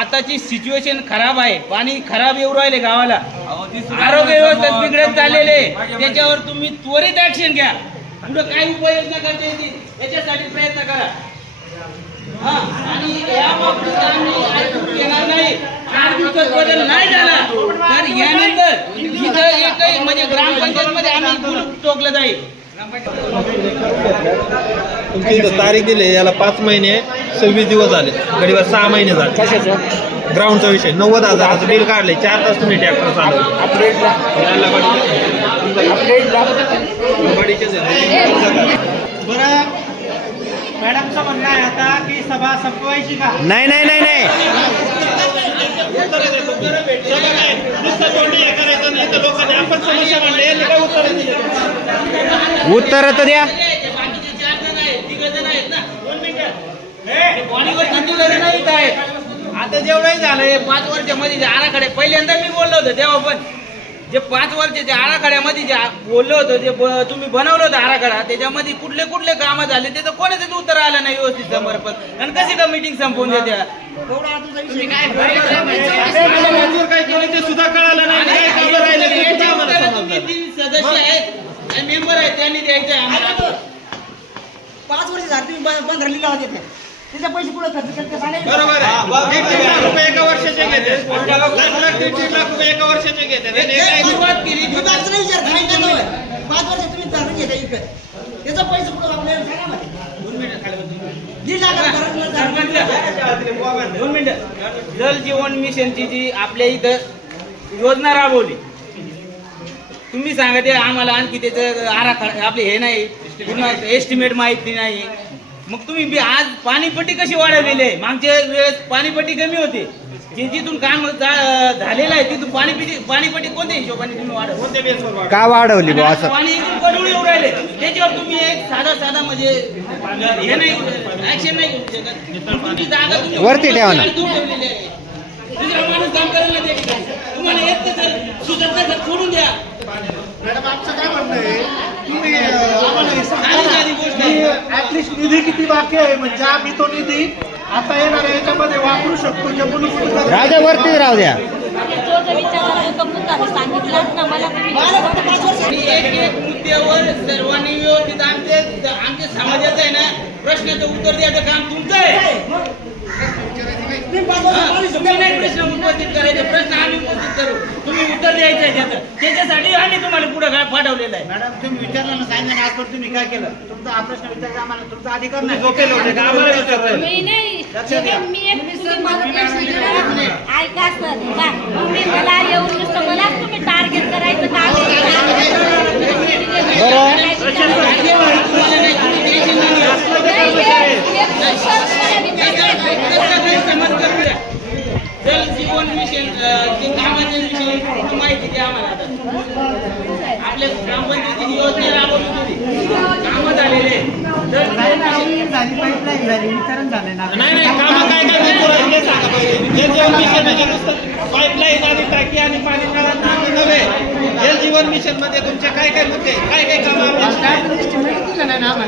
आताची सिच्युएशन खराब आहे, पाणी खराब येऊ राहिले गावाला, आरोग्य व्यवस्था बिघडत चाललेले, त्याच्यावर तुम्ही त्वरित ऍक्शन घ्या. पुढे काही उपाययोजना करता येतील याच्यासाठी प्रयत्न करा. हा, आणि या बाबतीत आम्ही ऐकून घेणार नाही. 8 दिवसात बदल नाही झाला तर यानंतर इथं एकही म्हणजे ग्रामपंचायत मध्ये आम्ही कुलूप टोकलं जाईल. तुमची इथं तारीख दिली याला 5 महिने 26 दिवस झाले, गडीवर 6 महिने झाले. कशाचं ग्राउंडचा विषय 90,000चं बिल काढले. 4 तास तुम्ही ट्रॅक्टर चालवले. बरं, मॅडमचं म्हणणं आहे आता की सभा संपवायची का? नाही नाही नाही नाही, उत्तर तर द्या. आता जेवढंही झालंय 5 वर्षामध्ये जे आराखडे पहिल्यांदा मी बोललो होतो तेव्हा पण जे 5 वर्षाच्या आराखड्यामध्ये जे बोललो होतो, जे तुम्ही बनवलं होतं आराखडा, त्याच्यामध्ये कुठले कुठले कामं झाले त्याचं कोणाचंच उत्तर आलं नाही व्यवस्थित समर्पक. आणि कशी का मीटिंग संपवून देत्या सुद्धा कळालं नाही. तुम्ही 3 सदस्य आहेत आणि मेंबर आहेत, त्यांनी द्यायचं आहे आम्हाला. 5 वर्ष झाली तुम्ही बंद राहिलेला होते, त्याच्या पैसे पुढे खर्च केले बरोबर आहे. 1-1 लाख रुपये एका वर्षाचे घेते, 1 लाख 1.5 लाख रुपये एका वर्षाचे घेते. सुरुवात केली विकास नाही विचार काय करतो. 5 वर्ष तुम्ही चालू घेता इकडे, त्याचा पैसे पुढे आपल्याला सांगा मध्ये 2 मिनिटं खाली बसून. 1.5 लाख 2 मिनिटं. जल जीवन मिशनची जी आपल्या इथं योजना राबवली, तुम्ही सांगा ते आम्हाला आणखी त्याचं आराखडा आपले हे नाही, पूर्ण एस्टिमेट माहिती नाही. मग तुम्ही आज पाणीपट्टी कशी वाढवलेली आहे? मागच्या वेळेस पाणीपट्टी कमी होती, जे जिथून काम झालेलं आहे तिथून पाणीपट्टी कोणत्या हिशोबाने तुम्ही वाढव का वाढवली बा असं? पाणी इथून कडून येऊ राहिले, त्याच्यावर तुम्ही एक साधा म्हणजे हे नाही ऍक्शन नाही घेऊ शकत. तुमची जागा तुम्ही वरती ठेवा ना. ठेवलेली आहे. दुसरा माणूस काम करायला त्या ठिकाणी तुम्हाला येत तर सुचत तर सोडून द्या. मॅडम, आमचं काय म्हणणं आहे, तुम्ही आम्हाला हे सांगा की ऍटलिस्ट निधी किती बाकी आहे, म्हणजे आम्ही तो निधी आता येणाऱ्या याच्यामध्ये वापरू शकतो. जे मुलं राजा वरतीच राहू द्या. एक मुद्द्यावर सर्वांनी व्यवस्थित आमच्या समाजाचं आहे ना प्रश्नाचं उत्तर द्यायचं काम तुमचं आहे. तुम्ही नाही प्रश्न उपस्थित करायचे, प्रश्न आम्ही उपस्थित करू, तुम्ही उत्तर द्यायचं आहे त्याचं. त्याच्यासाठी आम्ही तुम्हाला पुढे काय पाठवलेलं आहे. मॅडम, तुम्ही विचारलं ना, सांगा ना, आजपर्यंत तुम्ही काय केलं? तुमचा हा प्रश्न विचारायचा आम्हाला, तुमचा अधिकार नाही. झोपेल होते का आम्हाला विचारलं? ऐका सर, तुम्ही मला येऊन नुसतं मलाच तुम्ही टार्गेट करायचं काम जल जीवन मिशन जे कामाचे विषयी माहिती द्या आम्हाला. आता आपल्या ग्रामपंचायतीची योजना राबवली होती, कामं झालेले नाही, कामं काय पाईपलाईन आणि टाकी आणि पाणी नव्हे. जल जीवन मिशन मध्ये तुमचे काय मुद्दे, काय कामं?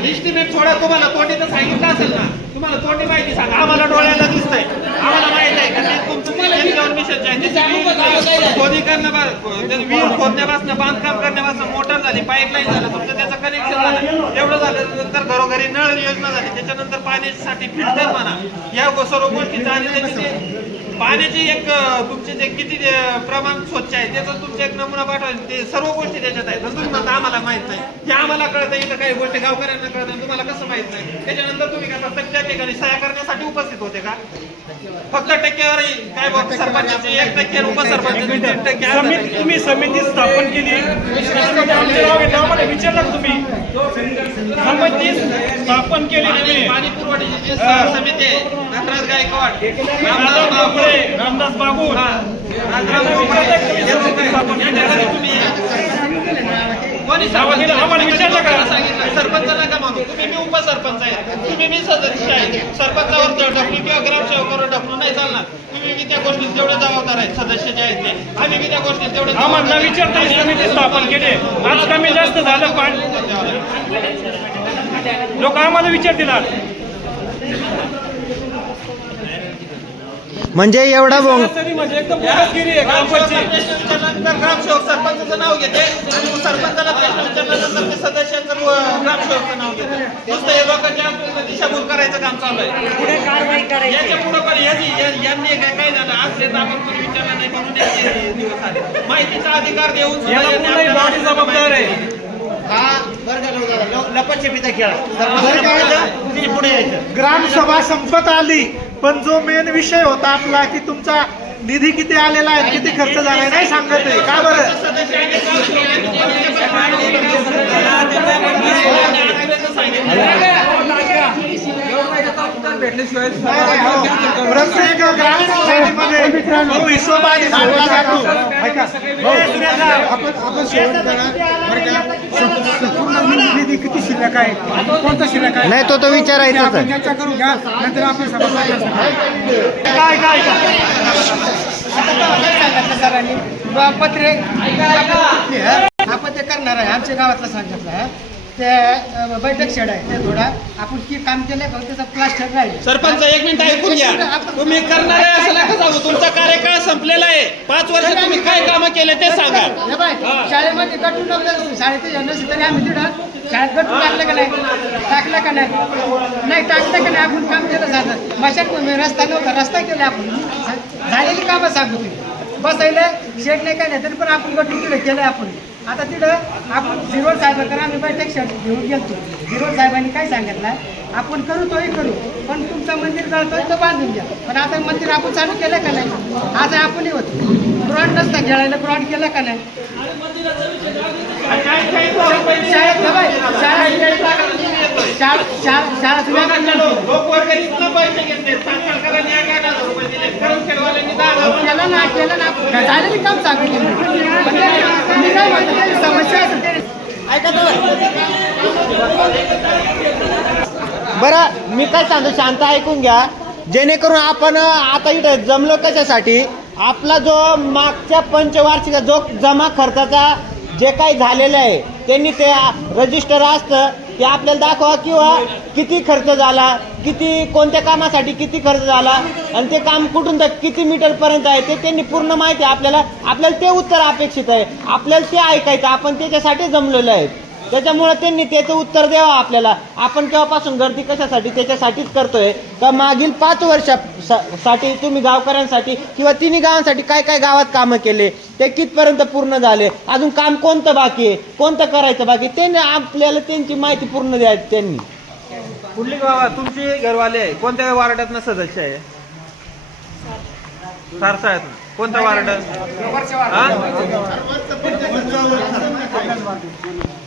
इस्टिमेट थोडा तुम्हाला तोटी तर सांगितलं असेल ना, तुम्हाला तोटी माहिती सांगा. आम्हाला डोळ्याला दिसतंय, आम्हाला माहित आहे का विहीर खोदण्यापासून बांधकाम करण्यापासून मोटर झाली, पाईपलाईन झालं, तुमचं त्याचं कनेक्शन झालं. एवढं झाल्यानंतर घरोघरी नळ योजना झाली, त्याच्यानंतर पाण्यासाठी फिल्टर म्हणा, या सर्व गोष्टीचा आणि त्याची पाण्याची एक तुमचे जे किती प्रमाण स्वच्छ आहे त्याचा तुमचा एक नमुना पाठवायचा. ते सर्व गोष्टी त्याच्यात आहेत. तुम्ही म्हणता आम्हाला माहित नाही, हे आम्हाला कळतं. इथं काही गोष्टी गावकऱ्यांना कळतं, तुम्हाला कसं माहित नाही? त्याच्यानंतर तुम्ही काय फक्त त्या ठिकाणी सह्या करण्यासाठी उपस्थित होते का? फक्त टक्केवार काय बघ, सरपंचाचे 1% उपसरपंचाचे 3%. तुम्ही समिती स्थापन केली, आम्हाला विचारलं तुम्ही समिती स्थापन केली, तुम्ही पाणी पुरवठ्याची समिती आहे, धनराज गायकवाड, रामदास बाबू आम्हाला विचारलं का? सरपंच नका मानू तुम्ही, मी उपसरपंच आहे, तुम्ही मी सदस्य आहे. सरपंचावर ढकलू किंवा ग्रामसेवकावर ढकलू नाही चालणार. तुम्ही मी त्या गोष्टीत तेवढे जबाबदार आहेत, सदस्य जे आहेत ते. आम्ही मी त्या गोष्टीत तेवढे आम्हाला विचारता समिती स्थापन केली. आज कमी जास्त झालं पाणी, लोक आम्हाला विचारतील. म्हणजे एवढा बोंग सरासरी म्हणजे एकदम बोगसगिरी आहे ग्रामपंचायत. प्रश्न विचारल्यानंतर ग्रामसेवक सरपंचाचं नाव घेते आणि मग सरपंचाला प्रश्न विचारल्यानंतर ते सदस्यांचं ग्रामसेवकचं नाव घेते. नुसतं हे लोकांच्या दिशाभूल करायचं काम चालू आहे. याच्या पुढे पण यांनी काय झालं आज शेत आपण कोणी विचारलं नाही म्हणून याचे दिवस आले. माहितीचा अधिकार देऊन सुद्धा याला यांनी पूर्ण आपल्याला बॉडी जबाबदार आहे. ग्रामसभा संपत आली पण जो मेन विषय होता आपला की तुमचा निधी किती आलेला आहे किती खर्च झालाय नाही सांगत आहे का बरं प्रत्येक ग्रामपंचायतीमध्ये तो हिशोब आधी मांडला जातो. ऐका आपण शेवट करा बरं का? संपूर्ण निधी किती शिल्लक आहे कोणता शिल्लक आहे नाही तो विचारायचाच आपण आहे. चर्चा करू घ्या नंतर आपण काय काय पत्रे आपण ते करणार आहे आमच्या गावातला सांगितलं आहे ते बैठक शेड आहे ते थोडा आपण की काम केलं का त्याचा प्लास्टर राहील. सरपंच एक मिनिट ऐकून घ्या. तुम्ही करणार आहे असं नका सांगू. तुमचा कार्यकाळ संपलेला आहे. 5 वर्ष तुम्ही काय कामं केले ते सांगा. हे बाय शाळेमध्ये गटून लावलं शाळेत नसेल तरी आम्ही तिथं शाळेत गटून टाकलं का नाही नाही टाकलं का नाही आपण काम केलं जातं मशात रस्ता नव्हता रस्ता केला आपण झालेली कामं सांगू तुम्ही बसायला शेड नाही काय नाही तरी पण आपण गटून तिथं केलं आपण. आता तिथं आपण झिरोड साहेबांकडे आम्ही बैठक घेऊन गेलतो. झिरोड साहेबांनी काय सांगितलं आपण करू तोही करू पण तुमचं मंदिर गळतोय तर बांधून घ्या. पण आता मंदिर आपण चालू केलं का नाही आज आपणही होतो ग्राउंड नसता खेळायला ग्राउंड केलं का नाही केलं ना झालेली काम सांगितलं मी काय म्हणतो त्याची समस्या असेल ऐका बरं मी काय सांगतो शांत ऐकून घ्या जेणेकरून आपण आता इथं जमलो कशासाठी आपला जो मागच्या पंचवार्षिक जो जमा खर्चाचा जे काही झालेलं आहे त्यांनी ते रजिस्टर असतं ते आपल्याला दाखवा किंवा किती खर्च झाला किती कोणत्या कामासाठी किती खर्च झाला आणि ते काम कुठून तर किती मीटरपर्यंत आहे ते त्यांनी पूर्ण माहिती आपल्याला ते उत्तर अपेक्षित आहे. आपल्याला ते ऐकायचं आपण त्याच्यासाठी जमलेलं आहे. त्याच्यामुळे त्यांनी त्याचं उत्तर द्यावं आपल्याला. आपण केव्हापासून गर्दी कशासाठी त्याच्यासाठीच करतोय का मागील 5 वर्षासाठी तुम्ही गावकऱ्यांसाठी किंवा तिन्ही गावांसाठी काय काय गावात कामं केले ते कितपर्यंत पूर्ण झाले अजून काम कोणतं बाकी आहे कोणतं करायचं बाकी त्यांनी आपल्याला त्यांची माहिती पूर्ण द्यायची. त्यांनी कुठली गावात तुमची घरवाले आहे कोणत्या वार्डात सदस्य आहे सारसाळ्यात कोणता वार्ड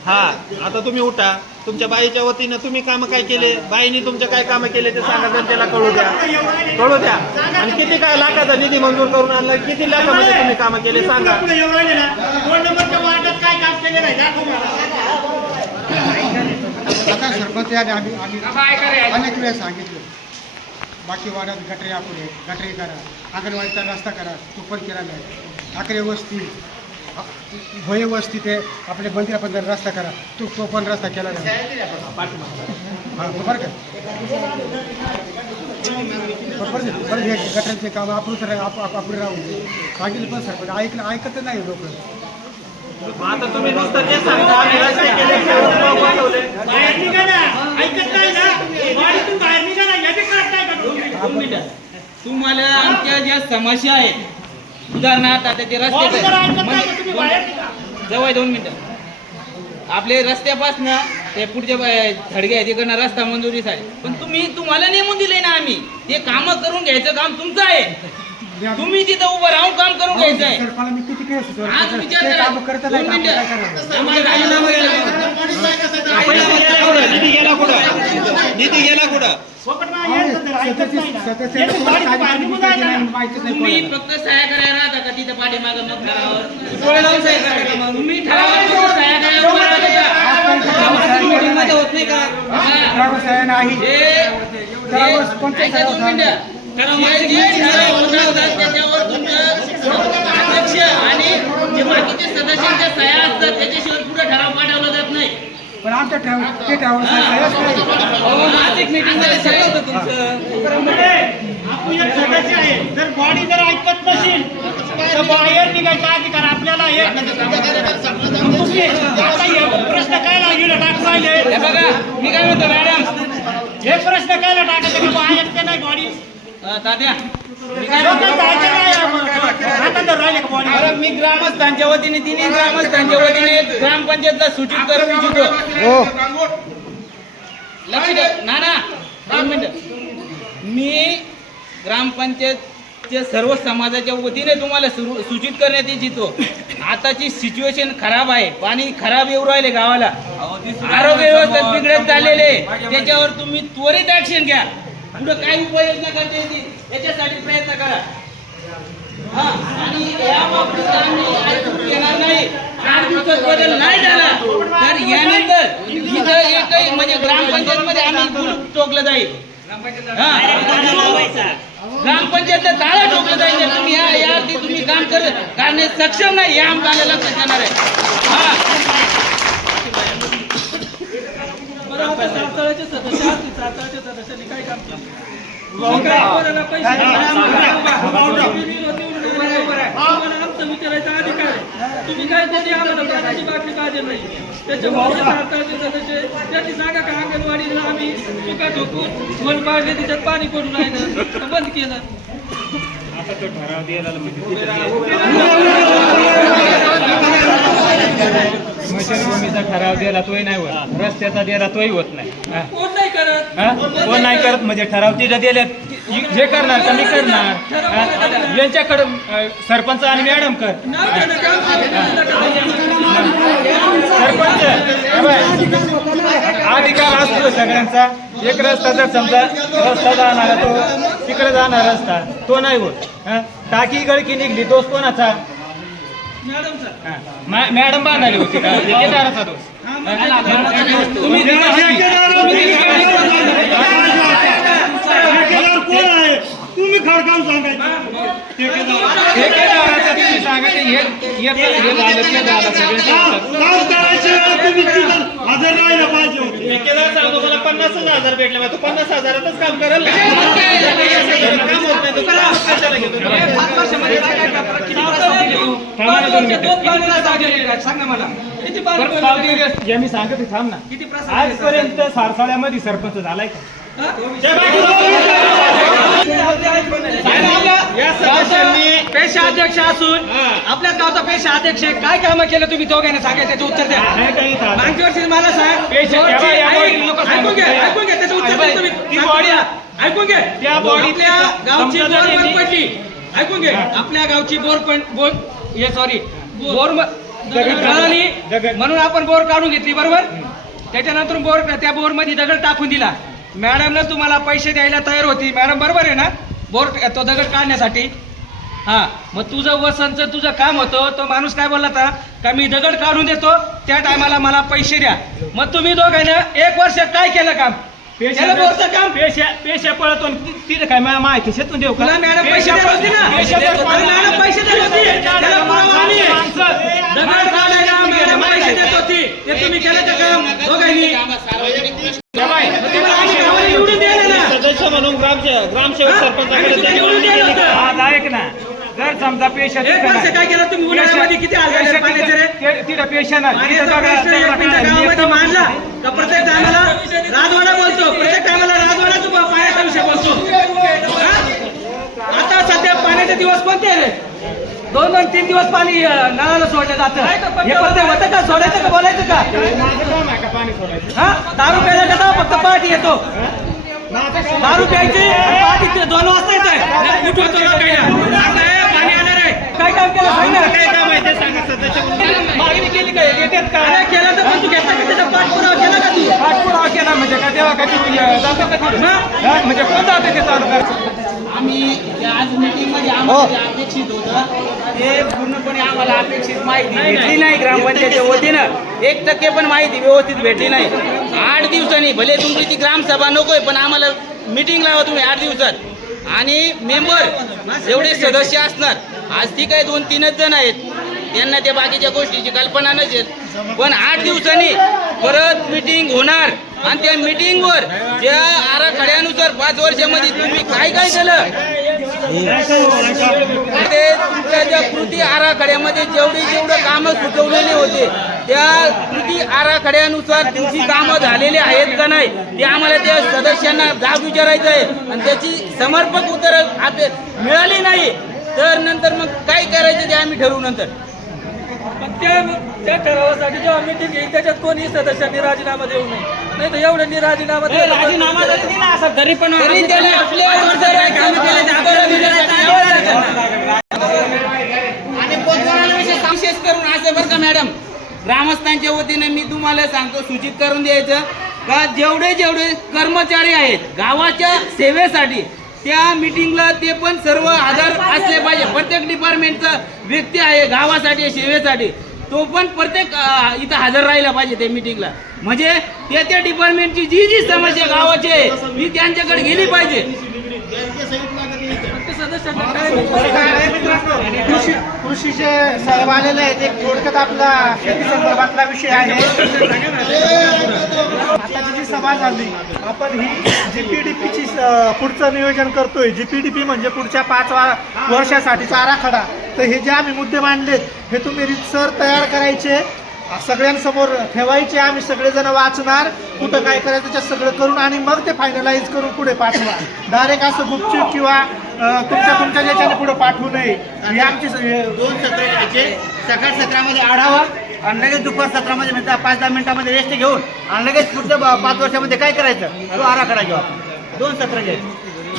हा आता तुम्ही उठा तुमच्या बाईच्या वतीनं तुम्ही कामं काय केले बाईनी तुमच्या काय कामं केले ते सांगा जनतेला कळू द्या आणि किती काय लाखाचा निधी मंजूर करून आणला किती लाखामध्ये तुम्ही कामं केले सांगा. आता सरपंच आम्ही अनेक वेळेस सांगितलं बाकी वाड्यात गटरी आपण गटरी करा अंगणवाडीचा रस्ता करा तो पण केला नाही. ठाकरे वस्ती भोये वस्ती ते आपल्या मंदिरापर्यंत रस्ता करा तो पण रस्ता केला नाही. हां बरं का बरं हे गटरीचे काम आपण आपण राहू सांगितलं पण सरपंच ऐकत नाही लोक. आता तुम्ही नुसतं ते सांगता आम्ही रस्ते केले तुम्हाला आमच्या ज्या समस्या आहेत उदाहरणार्थ आता ते रस्ते जवळ 2 मिनिटं आपले रस्त्यापासनं ते पुढच्या थडगे आहे तिकडनं रस्ता मंजुरीसाठी पण तुम्हाला नेमून दिले ना आम्ही ते कामं करून घ्यायचं काम तुमचं आहे. तुम्ही तिथं उभं राहून काम करून घ्यायचं आहे. आज विचार करा 2 मिनिटं निधी गेला कुठं तुम्ही फक्त सहाय्य करायला राहता का तिथं पाठीमागं मग तुम्ही ठरावात सहाय्य करायला उभं राहता होत नाही का ऐका 2 मिनिटं त्याच्यावर तुमचं अध्यक्ष आणि जे बाकीचे सदस्यांच्या सह्या असतात त्याच्याशिवाय पुढे ठराव पाठवला जात नाही. पण आमच्या ते ट्रॅव्हल्स नाशिक मीटिंग मध्ये सगळं होतं तुमचं. आपण एक छोटाशी आहे, जर बॉडी जर ऐकत नसेल तर बाहेर निघायचा अधिकार आपल्याला आहे. तुम्ही आता हे प्रश्न काय लागले टाकून राहिले, हे बघा मी काय म्हणतो मॅडम, हे प्रश्न काय टाकायचे की बाहेर ते नाही बॉडी तात्या मी काय लोकं म्हणतो, जायचे नाही आता तर राहिले का बॉडी. अरे मी ग्रामस्थांच्या वतीने तिन्ही ग्रामस्थांच्या वतीने ग्रामपंचायतला सूचित करू इच्छितो. हो लक्ष द्या नाना 2 मिनिटं. मी ग्रामपंचायतच्या सर्व समाजाच्या वतीने तुम्हाला सूचित करण्यात इच्छितो. आताची सिच्युएशन खराब आहे, पाणी खराब येऊ राहिले गावाला, आरोग्य व्यवस्था बिघडत चाललेले, त्याच्यावर तुम्ही त्वरित ऍक्शन घ्या. पुढे काय उपाययोजना करता येतील याच्यासाठी प्रयत्न करा. हा आणि या बाबतीत आम्ही ऐकून घेणार नाही. 8 दिवसात बदल नाही झाला तर यानंतर इथं एकही म्हणजे ग्रामपंचायतमध्ये आम्ही कुलूप टोकलं जाईल. ग्रामपंचायतला ताळा ठोकलं जाईल जर तुम्ही या तुम्ही काम करण्यास सक्षम नाही, हे आमच्या लक्षात येणार आहे. हा तुम्ही काय त्याची आम्हाला पाण्याची बाटली पाहिजे नाही. त्याच्यामुळे त्यांनी सांगा का अंगणवाडीला आम्ही चुका ठोकून गोल पाडले, त्याच्यात पाणी पडून राहिलं, बंद केलं. स्मशानभूमीचा ठराव दिला तोही नाही होत, रस्त्याचा दिला तोही होत नाही. कोण नाही करत, कोण नाही करत म्हणजे ठराव तिथं दिले हे करणार का मी करणार. यांच्याकडं सरपंच आणि मॅडम कर. सरपंच अधिकार असतो सगळ्यांचा. एक रस्ता जर समजा रस्ता जाणारा तो तिकडे जाणार रस्ता तो नाही होत. टाकी गळकी निघली दोष कोणाचा? मॅडम बांधाली होती का? ठेकेदाराचा दोष. तुम्ही तुम्ही खडकाम सांगायचं ठेकेदाराचा तुम्ही सांगा ते हे झालं ते झालं सगळं. तुम्ही हजर राहायला पाहिजे होते. ठेकेदार सांगतो मला 50,000 भेटले, मग तो 50,000च काम करेल. सांगा मला किती मी सांगतो थांब ना. आजपर्यंत सारसाळ्यामध्ये सरपंच झालाय का? पेशाध्यक्ष असून आपल्याच गावचा पेशाध्यक्ष काय कामं केलं तुम्ही दोघांना सांगा, त्याचं उत्तर द्या. मागच्या वर्षी मला सांग, ऐकून घ्या त्याचं उत्तर द्या तुम्ही. ऐकून घ्या त्या बॉडीतल्या गावची बोर बंद पडली. ऐकून घे आपल्या गावची बोर कळाली म्हणून आपण बोर काढून घेतली बरोबर. त्याच्यानंतर बोर त्या बोर मध्ये दगड टाकून दिला. मॅडमनं तुम्हाला पैसे द्यायला तयार होती मॅडम बरोबर आहे ना, बोर तो दगड काढण्यासाठी. हा मग तुझं वसंतचं तुझं काम होतं, तो माणूस काय बोलला होता का मी दगड काढून देतो त्या टायमाला मला पैसे द्या. मग तुम्ही दोघांना 1 वर्ष काय केलं काम? बोरचं काम पेशा पळतो तिथे काय माहिती शेतून देऊ का? मॅडम पैसे देत होती ना, मॅडम पैसे देत होती, त्याला पुरावा आहे. दगड काढायला मॅडम पैसे देत होती, ते तुम्ही केलं का काम दोघांनी? निवडून द्यायला ना सदस्य म्हणून ग्रामसेवक सरपंचाकडे निवडून द्यायला होतं. आज ऐक ना, जर समजा पेशा 1 वर्ष काय केलं तुम्ही? उन्हाळ्यामध्ये किती हाल झाले पाण्याचे रे? तिथं पेशा पाण्याचा प्रश्न एकमेकांच्या गावामध्ये मांडला का प्रत्येक टायमाला राजवाडा बोलतो, प्रत्येक टायमाला राजवाडाच पाण्याचा विषय बोलतो. आता सध्या पाण्याचे दिवस कोणते रे? 2-3 दिवस पाणी नळाला सोडलं जातं. हे प्रत्येक होतं का? सोडायचं का बोलायचं का? पाणी सोडायचं. हा दारू प्यायला का फक्त पार्टी येतो? दारू प्यायची पार्टी 2 वाजता येते उठवतो पाणी येणार आहे. काय काम केलं सांग ना. काय काम आहे ते सांगा. सदस्य मागणी केली काय? येतात का? केलं तर पण तू घेतला का? त्याचा पाठपुरावा केला का तू? पाठपुरावा केला म्हणजे का तेव्हा का जातो का तिथं? म्हणजे कोण जाते ते चालू करायचं? आम्ही आज मीटिंग मध्ये आम्हाला जे अपेक्षित होतं ते पूर्णपणे आम्हाला अपेक्षित माहिती भेटली नाही. ग्रामपंचायतच्या वतीनं 1% पण माहिती व्यवस्थित भेटली नाही. 8 दिवसांनी भले तुमची ती ग्रामसभा नकोय पण आम्हाला मीटिंग लावा तुम्ही 8 दिवसात. आणि मेंबर एवढे सदस्य असणार, आज ती काय 2-3च जण आहेत, त्यांना त्या बाकीच्या गोष्टीची कल्पना नसेल. पण 8 दिवसांनी परत मीटिंग होणार आणि त्या मीटिंगवर ज्या आराखड्यानुसार 5 वर्षामध्ये तुम्ही काय काय केलं ते तुमच्या कृती आराखड्यामध्ये जेवढे कामं सुचवलेले होते त्या कृती आराखड्यानुसार तुमची कामं झालेली आहेत का नाही ते आम्हाला त्या सदस्यांना जाब विचारायचं आहे. आणि त्याची समर्पक उत्तर मिळाली नाही तर नंतर मग काय करायचं ते आम्ही ठरवू नंतर. त्या ठरावासाठी जेव्हा मीटिंग घेईल त्याच्यात कोणी सदस्यांनी राजीनामा देऊ नये, नाही तर एवढ्यांनी राजीनामा तरी पण तरी त्याने आपल्या आणि कोतवालाला विशेष करून असं बरं का मॅडम, ग्रामस्थांच्या वतीने मी तुम्हाला सांगतो सूचित करून द्यायचं का जेवढे कर्मचारी आहेत गावाच्या सेवेसाठी त्या मीटिंगला ते पण सर्व हजर असले पाहिजे. प्रत्येक डिपार्टमेंटचा व्यक्ती आहे गावासाठी सेवेसाठी तो पण प्रत्येक इथं हजर राहिला पाहिजे त्या मीटिंगला. म्हणजे त्या डिपार्टमेंटची जी समस्या गावाची आहे ती त्यांच्याकडे गेली पाहिजे. कृषीचे साहेब आलेले आहेत. एक थोडक्यात आपला शेती संदर्भातला विषय आहे. आताची जी सभा झाली आपण ही GPDPची पुढचं नियोजन करतोय. GPDP म्हणजे पुढच्या 5 वर्षासाठीचा आराखडा. तर हे जे आम्ही मुद्दे मांडलेत हे तुम्ही रीतसर तयार करायचे, सगळ्यांसमोर ठेवायचे, आम्ही सगळेजण वाचणार, कुठं काय करायचं त्याच्यात सगळं करून आणि मग ते फायनलाइज करून पुढे पाठवा. डायरेक्ट असं गुपचूप किंवा तुमच्या ज्याच्याने पुढे पाठवू नये. ही आमची 2 सत्र घ्यायचे. सकाळ सत्रामध्ये आढावा आणि लगेच दुपार सत्रामध्ये 5-10 मिनिटामध्ये रेस्ट घेऊन आणि लगेच पुढच्या 5 वर्षामध्ये काय करायचं तो आराखडा घेऊ. 2 सत्र घ्यायचे.